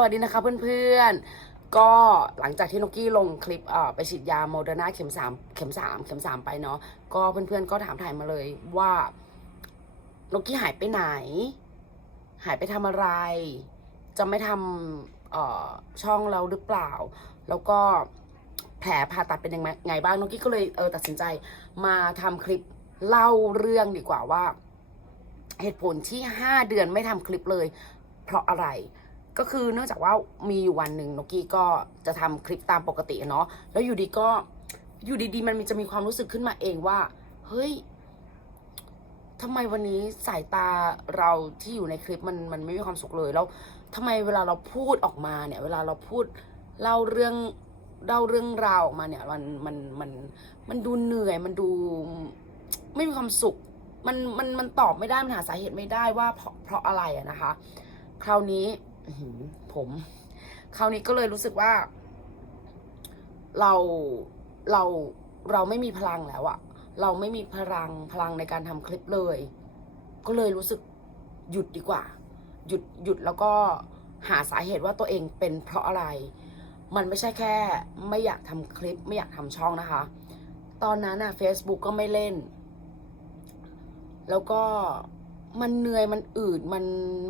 วัสดีนะคะเพื่อนๆ ก็หลังจากที่นกกี้ลงคลิปเอ่อไปฉีดยาโมเดอร์นาเข็มสามเข็มสามเข็มสามไปเนาะก็เพื่อนๆก็ถามถ่ายมาเลยว่านกกี้หายไปไหน หายไปทำอะไร จะไม่ทำเอ่อช่องเราหรือเปล่า แล้วก็แผลผ่าตัดเป็นยังไงบ้างนกกี้ก็เลยเออตัดสินใจมาทำคลิปเล่าเรื่องดีกว่าว่า เหตุผลที่5เดือนไม่ทำคลิปเลย เพราะอะไร ก็คือเนื่องจากว่ามีอยู่วันหนึ่งนกกี้ก็จะทำคลิปตามปกติเนาะแล้วอยู่ดีก็อยู่ดีๆ มันมีจะมีความรู้สึกขึ้นมาเองว่า เฮ้ยทำไมวันนี้สายตาเราที่อยู่ในคลิปมันมันไม่มีความสุขเลยแล้วทำไมเวลาเราพูดออกมาเนี่ย เวลาเราพูดเล่าเรื่องเล่าเรื่องราวออกมาเนี่ย มันมันมันมันดูเหนื่อยมันดูไม่มีความสุข มันมันมันตอบไม่ได้มันหาสาเหตุไม่ได้ว่าเพราะเพราะอะไรอะนะคะ คราวนี้ ผมคราวนี้ก็เลยรู้สึกว่า เราเราเราไม่มีพลังแล้วอะเราไม่มีพลังพลังในการทำคลิปเลย ก็เลยรู้สึกหยุดดีกว่า หยุดหยุดแล้วก็หาสาเหตุว่าตัวเองเป็นเพราะอะไร มันไม่ใช่แค่ ไม่อยากทำคลิป ไม่อยากทำช่องนะคะ ตอนนั้นอะ Facebook ก็ไม่เล่น แล้วก็ มันเหนื่อยมันอืดมัน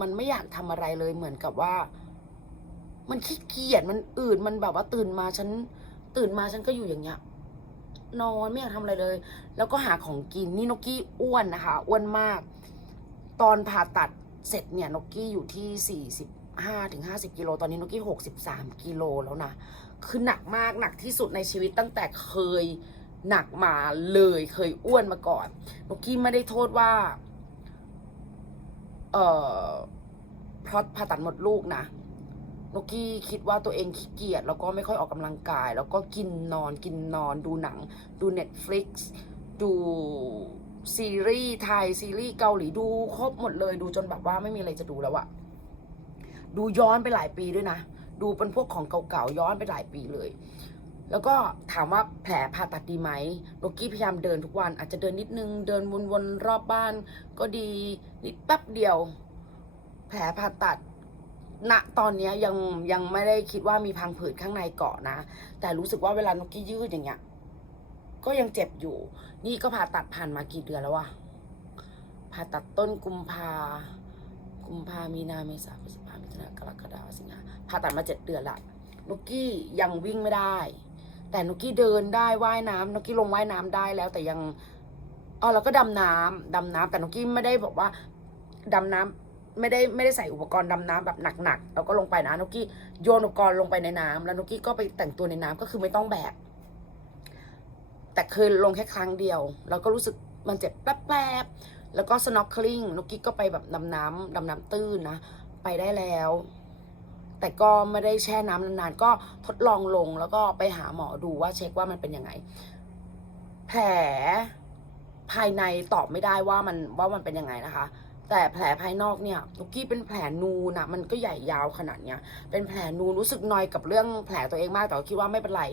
มันไม่อยากทำอะไรเลยเหมือนกับว่า มันขี้เกียจมันอืดมันแบบว่าตื่นมาฉันตื่นมาฉันก็อยู่อย่างเงี้ยนอนไม่อยากทำอะไรเลย แล้วก็หาของกินนี่นกกี้อ้วนนะคะ อ้วนมาก ตอนผ่าตัดเสร็จเนี่ยนกกี้อยู่ที่สี่สิบห้าถึงห้าสิบกิโลตอนนี้นกกี้หกสิบสามกิโลแล้วนะคือหนักมากหนักที่สุดในชีวิตตั้งแต่เคยหนักมาเลยเคยอ้วนมาก่อนนกกี้ไม่ได้โทษว่า เอ่อเพราะผ่าตัดหมดลูกนะนกกี้คิดว่าตัวเองขี้เกียจแล้วก็ไม่ค่อยออกกำลังกาย แล้วก็กินนอนกินนอนดูหนัง ดู Netflix ดูซีรีส์ไทยซีรีส์เกาหลีดูครบหมดเลยดูจนแบบว่าไม่มีอะไรจะดูแล้วอะดูย้อนไปหลายปีด้วยนะ ดูเป็นพวกของเก่าๆย้อนไปหลายปีเลย แล้วก็ถามว่าแผลผ่าตัดดีไหมโลกี้พยายามเดินทุกวัน อาจจะเดินนิดนึง เดินวนๆรอบบ้าน ก็ดีนิดแป๊บเดียว แผลผ่าตัดณตอนนี้ยังยังไม่ได้คิดว่ามีพังผืดข้างในเกาะนะ แต่รู้สึกว่าเวลานกกี้ยืดอย่างเงี้ย ก็ยังเจ็บอยู่ นี่ก็ผ่าตัดผ่านมากี่เดือนแล้ววะผ่าตัดต้นกุมภากุมภามีนาเมษาพฤษภามิถุนากรกฎาสิงหาผ่าตัดมาเจ็ดเดือนละนกกี้ยังวิ่งไม่ได้ แต่นุกี้เดินได้ว่ายน้ำนุกี้ลงว่ายน้ำได้แล้วแต่ยังอ๋อแล้วก็ดำน้ำดำน้ำแต่นุกี้ไม่ได้บอกว่าดำน้ำไม่ได้ไม่ได้ใส่อุปกรณ์ดำน้ำแบบหนักๆแล้วก็ลงไปนะนุกี้โยนอุปกรณ์ลงไปในน้ำแล้วนุกี้ก็ไปแต่งตัวในน้ำก็คือไม่ต้องแบกแต่เคยลงแค่ครั้งเดียวแล้วก็รู้สึกมันเจ็บแป๊บๆแล้วก็ snorkeling นกกี้ก็ไปแบบดำน้ำดำน้ำตื้นนะ ไปได้แล้ว แต่ก็ไม่ได้แช่น้ำนานๆ ก็ทดลองลงแล้วก็ไปหาหมอดูว่าเช็คว่ามันเป็นยังไง แผลภายในตอบไม่ได้ว่ามันว่ามันเป็นยังไงนะคะ แต่แผลภายนอกเนี่ยนุกกี้เป็นแผลนูนะมันก็ใหญ่ยาวขนาดเนี้ยเป็นแผลนูนรู้สึกนอยกับเรื่องแผลตัวเองมากแต่คิดว่าไม่เป็นไร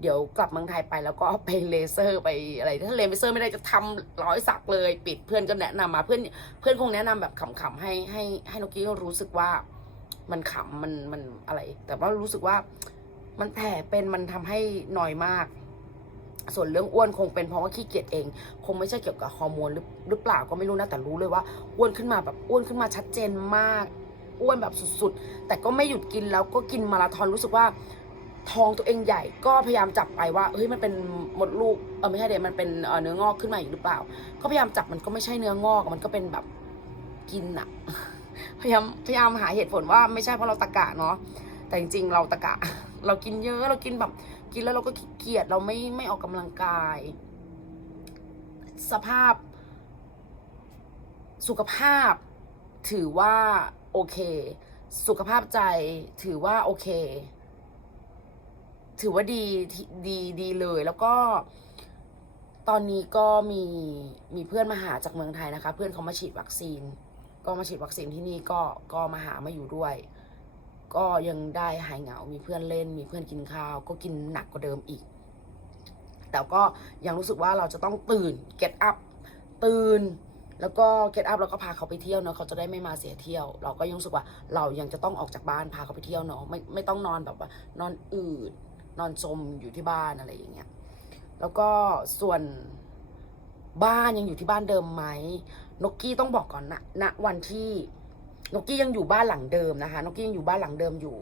เดี๋ยวกลับเมืองไทยไปแล้วก็ไปเลเซอร์ไปอะไรถ้าเลเซอร์ไม่ได้จะทำร้อยสักเลย ปิดเพื่อนก็แนะนำมาเพื่อนเพื่อนคงแนะนำแบบขำๆให้ให้ให้นกกี้รู้สึกว่า มันขำมันมันอะไร แต่ว่ารู้สึกว่ามันแผลเป็นมันทำให้หน่อยมาก ส่วนเรื่องอ้วนคงเป็นเพราะว่าขี้เกียจเอง คงไม่ใช่เกี่ยวกับฮอร์โมนหรือหรือเปล่าก็ไม่รู้นะแต่รู้เลยว่าอ้วนขึ้นมาแบบอ้วนขึ้นมาชัดเจนมากอ้วนแบบสุดๆ แต่ก็ไม่หยุดกินแล้วก็กินมาราธอนรู้สึกว่าท้องตัวเองใหญ่ก็พยายามจับไปว่าเฮ้ยมันเป็นมดลูกเออไม่ใช่เด็มันเป็นเอ่อเนื้องอกขึ้นมาอีกหรือเปล่า ก็พยายามจับมันก็ไม่ใช่เนื้องอกมันก็เป็นแบบกินอะ พยายามพยายามหาเหตุผลว่าไม่ใช่เพราะเราตะกะเนาะแต่จริงๆเราตะกะ เรากินเยอะเรากินแบบ กินแล้วเราก็ขี้เกียจเราไม่ไม่ออกกำลังกาย สภาพ สุขภาพ ถือว่าโอเค สุขภาพใจถือว่าโอเค ถือว่าดีดีดีเลย แล้วก็ตอนนี้ก็มีมีเพื่อนมาหาจากเมืองไทยนะคะ เพื่อนเขามาฉีดวัคซีน ก็มาฉีดวัคซีนที่นี่ก็ก็มาหามาอยู่ด้วย ก็ยังได้หายเหงา มีเพื่อนเล่น มีเพื่อนกินข้าว ก็กินหนักกว่าเดิมอีก แต่ก็ยังรู้สึกว่าเราจะต้องตื่น get up ตื่น แล้วก็เกตอัพเราก็พาเขาไปเที่ยวเนาะเขาจะได้ไม่มาเสียเที่ยว เราก็ยังรู้สึกว่าเรายังจะต้องออกจากบ้านพาเขาไปเที่ยวเนาะไม่ไม่ต้องนอนแบบว่านอนอืดนอนจมอยู่ที่บ้านอะไรอย่างเงี้ย แล้วก็ส่วนบ้านยังอยู่ที่บ้านเดิมไหม นกกี้ต้องบอกก่อนนะณวันที่นกกี้ยังอยู่บ้านหลังเดิมนะคะนกกี้ยังอยู่บ้านหลังเดิมอยู่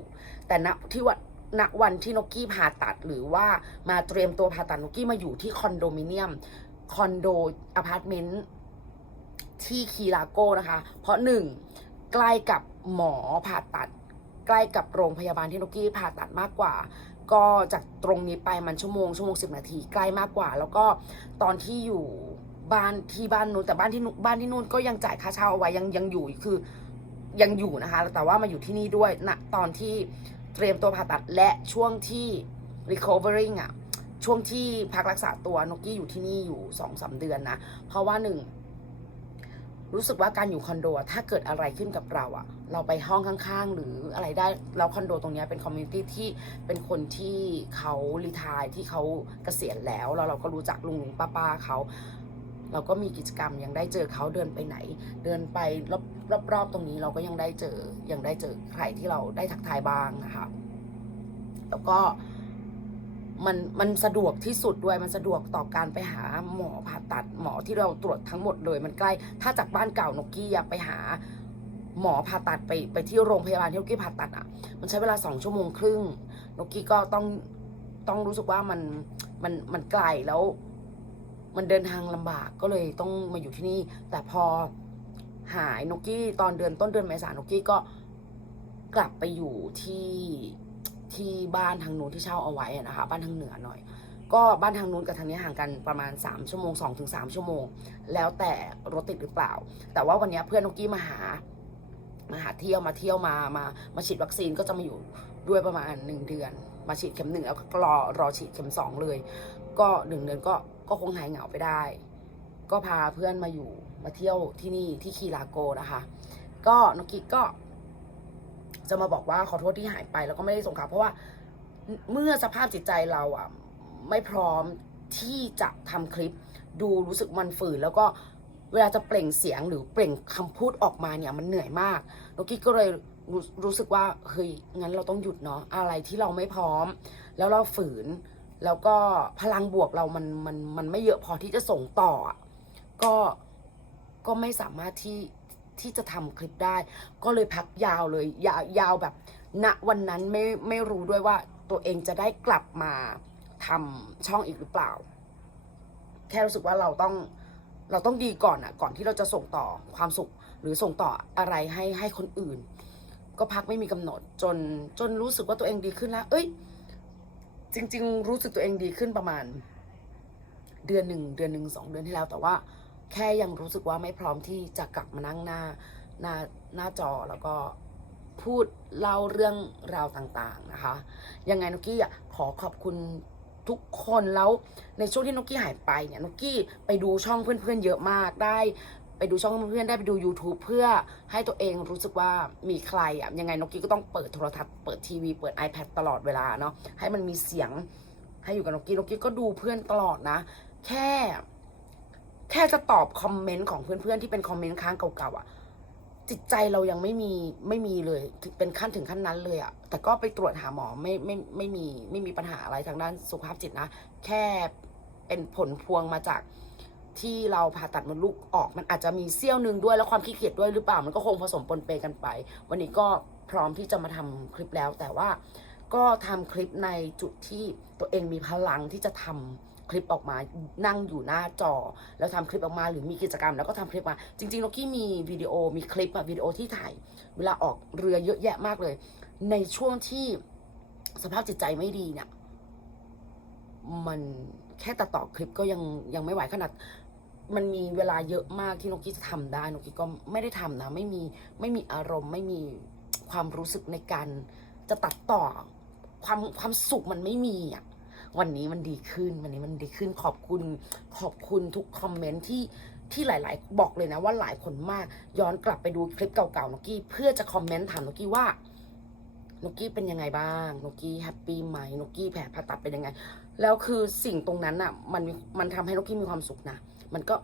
แต่ณที่ว่าณวันที่นกกี้ผ่าตัดหรือว่ามาเตรียมตัวผ่าตัดนกกี้มาอยู่ที่คอนโดมิเนียมคอนโดอพาร์ตเมนต์ที่คีราโก้นะคะ เพราะหนึ่งใกล้กับหมอผ่าตัด ใกล้กับโรงพยาบาลที่นกกี้ผ่าตัดมากกว่า ก็จากตรงนี้ไปมันชั่วโมงชั่วโมงสิบนาทีใกล้มากกว่า แล้วก็ตอนที่อยู่ บ้านที่บ้านนู้นแต่บ้านที่บ้านที่นู่นก็ยังจ่ายค่าเช่าเอาไว้ยังยังอยู่คือยังอยู่นะคะ แต่ว่ามาอยู่ที่นี่ด้วยณตอนที่เตรียมตัวผ่าตัดและช่วงที่ recovering อะช่วงที่พักรักษาตัวนกกี้อยู่ที่นี่อยู่สองสามเดือนนะ เพราะว่าหนึ่งรู้สึกว่าการอยู่คอนโดถ้าเกิดอะไรขึ้นกับเราอะเราไปห้องข้างๆ หรืออะไรได้แล้วคอนโดตรงนี้เป็นคอมมูนิตี้ที่เป็นคนที่เขารีทายที่เขาเกษียณแล้วแล้วเราก็รู้จักลุงลุงป้าป้าๆเขา เราก็มีกิจกรรมยังได้เจอเขาเดินไปไหน เดินไปรอบรอบรอบตรงนี้เราก็ยังได้เจอยังได้เจอใครที่เราได้ทักทายบ้างนะคะแล้วก็มันมันสะดวกที่สุดด้วยมันสะดวกต่อการไปหาหมอผ่าตัดหมอที่เราตรวจทั้งหมดเลย มันใกล้ ถ้าจากบ้านเก่านกกี้อะไปหาหมอผ่าตัดไปไปที่โรงพยาบาลที่นกกี้ผ่าตัดอะ มันใช้เวลาสองชั่วโมงครึ่งนกกี้ก็ต้องต้องรู้สึกว่ามันมันมันไกลแล้ว มันเดินทางลำบากก็เลยต้องมาอยู่ที่นี่ แต่พอหายนกกี้ตอนเดือนต้นเดือนเมษานกกี้ก็กลับไปอยู่ที่ที่บ้านทางนู้นที่เช่าเอาไว้นะคะ บ้านทางเหนือหน่อย ก็บ้านทางนู้นกับทางนี้ห่างกันประมาณ 3 ชั่วโมง2ถึง3ชั่วโมง แล้วแต่รถติดหรือเปล่า แต่ว่าวันนี้เพื่อนนกกี้มาหามาหาเที่ยวมาเที่ยวมามามาฉีดวัคซีนก็จะมาอยู่ด้วยประมาณหนึ่งเดือน มาฉีดเข็มหนึ่งแล้วก็รอรอฉีดเข็มสองเลย ก็หนึ่งเดือนก็ ก็คงหายเหงาไปได้ ก็พาเพื่อนมาอยู่มาเที่ยวที่นี่ที่คีราโกนะคะ ก็นกกี้ก็จะมาบอกว่าขอโทษที่หายไปแล้วก็ไม่ได้ส่งข่าวเพราะว่าเมื่อสภาพจิตใจเราอะ ไม่พร้อมที่จะทำคลิป ดูรู้สึกมันฝืน แล้วก็เวลาจะเปล่งเสียงหรือเปล่งคำพูดออกมาเนี่ยมันเหนื่อยมากนกกี้ก็เลยรู้รู้สึกว่าเฮ้ยงั้นเราต้องหยุดเนาะอะไรที่เราไม่พร้อม แล้วเราฝืน แล้วก็พลังบวกเรามันมันมันไม่เยอะพอที่จะส่งต่อ ก็ก็ไม่สามารถที่ที่จะทำคลิปได้ ก็เลยพักยาวเลย ยาวยาวแบบณวันนั้นไม่ไม่รู้ด้วยว่าตัวเองจะได้กลับมาทำช่องอีกหรือเปล่า แค่รู้สึกว่าเราต้องเราต้องดีก่อนอะก่อนที่เราจะส่งต่อความสุขหรือส่งต่ออะไรให้ให้คนอื่น ก็พักไม่มีกำหนดจนจนรู้สึกว่าตัวเองดีขึ้นแล้ว เอ้ย จริง ๆ รู้สึกตัวเองดีขึ้นประมาณ เดือนหนึ่งเดือนหนึ่งสองเดือนที่แล้ว แต่ว่าแค่ยังรู้สึกว่าไม่พร้อมที่จะกลับมานั่งหน้าหน้าหน้าจอแล้วก็พูดเล่าเรื่องราวต่างๆนะคะ ยังไงนกกี้ขอขอบคุณทุกคนแล้วในช่วงที่นกกี้หายไปเนี่ยนกกี้ไปดูช่องเพื่อนๆเยอะมากได้ ไปดูช่องเพื่อนได้ไปดู YouTube เพื่อให้ตัวเองรู้สึกว่ามีใครอะยังไงนกกี้ก็ต้องเปิดโทรทัศน์เปิดทีวีเปิด iPad ตลอดเวลาเนาะให้มันมีเสียงให้อยู่กับนกกี้นกกี้ก็ดูเพื่อนตลอดนะ แค่ แค่จะตอบคอมเมนต์ของเพื่อนๆที่เป็นคอมเมนต์ค้างเก่าๆอะจิตใจเรายังไม่มีไม่มีเลย เป็นขั้นถึงขั้นนั้นเลยอะแต่ก็ไปตรวจหาหมอไม่ไม่ไม่มีไม่มีปัญหาอะไรทางด้านสุขภาพจิตนะ แค่เป็นผลพวงมาจาก ที่เราผ่าตัดมดลูกออก มันอาจจะมีเสี้ยวหนึ่งด้วย แล้วความขี้เกียจด้วยหรือเปล่า มันก็คงผสมปนเปกันไป วันนี้ก็พร้อมที่จะมาทำคลิปแล้ว แต่ว่าก็ทำคลิปในจุดที่ตัวเองมีพลังที่จะทำคลิปออกมา นั่งอยู่หน้าจอ แล้วทำคลิปออกมา หรือมีกิจกรรม แล้วก็ทำคลิปมา จริงๆนกกี้มีวิดีโอ มีคลิปอะวิดีโอที่ถ่าย เวลาออกเรือเยอะแยะมากเลย ในช่วงที่สภาพจิตใจไม่ดีเนี่ย มันแค่ตัดต่อคลิปก็ยังยังไม่ไหวขนาด มันมีเวลาเยอะมากที่นกกี้จะทำได้นกกี้ก็ไม่ได้ทำนะไม่มีไม่มีอารมณ์ ไม่มีความรู้สึกในการจะตัดต่อความความสุขมันไม่มีอะวันนี้มันดีขึ้นวันนี้มันดีขึ้นขอบคุณขอบคุณทุกคอมเมนต์ที่ที่หลาย ๆ บอกเลยนะว่าหลายคนมากย้อนกลับไปดูคลิปเก่าๆนกกี้เพื่อจะคอมเมนต์ถามนกกี้ว่านกกี้เป็นยังไงบ้างนกกี้แฮปปี้ไหมนกกี้แผลผ่าตัดเป็นยังไง แล้วคือสิ่งตรงนั้นอะมันมีมันทำให้นกกี้มีความสุขนะ มันก็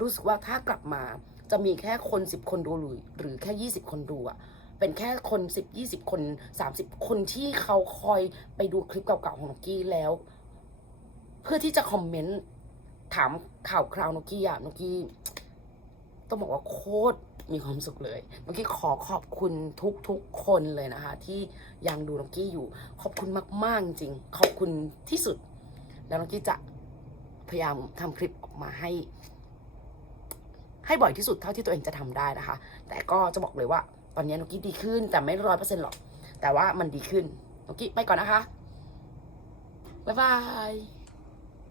รู้สึกว่าถ้ากลับมาจะมีแค่คนสิบคนดูหรือหรือแค่ยี่สิบคนดูอะเป็นแค่คนสิบยี่สิบคนสามสิบคนที่เขาคอยไปดูคลิปเก่าๆของนกกี้แล้ว เพื่อที่จะคอมเมนต์ถามข่าวคราวนกกี้อะนกกี้ต้องบอกว่าโคตรมีความสุขเลยนกกี้ขอขอบคุณทุกๆคนเลยนะคะ ที่ยังดูนกกี้อยู่ ขอบคุณมากๆจริงขอบคุณที่สุด แล้วนกกี้จะ พยายามทำคลิปออกมาให้ ให้บ่อยที่สุดเท่าที่ตัวเองจะทำได้นะคะ แต่ก็จะบอกเลยว่า ตอนนี้นกกี้ดีขึ้นแต่ไม่ร้อยเปอร์เซ็นต์หรอก แต่ว่ามันดีขึ้นนกี้ไปก่อนนะคะบ๊ายบาย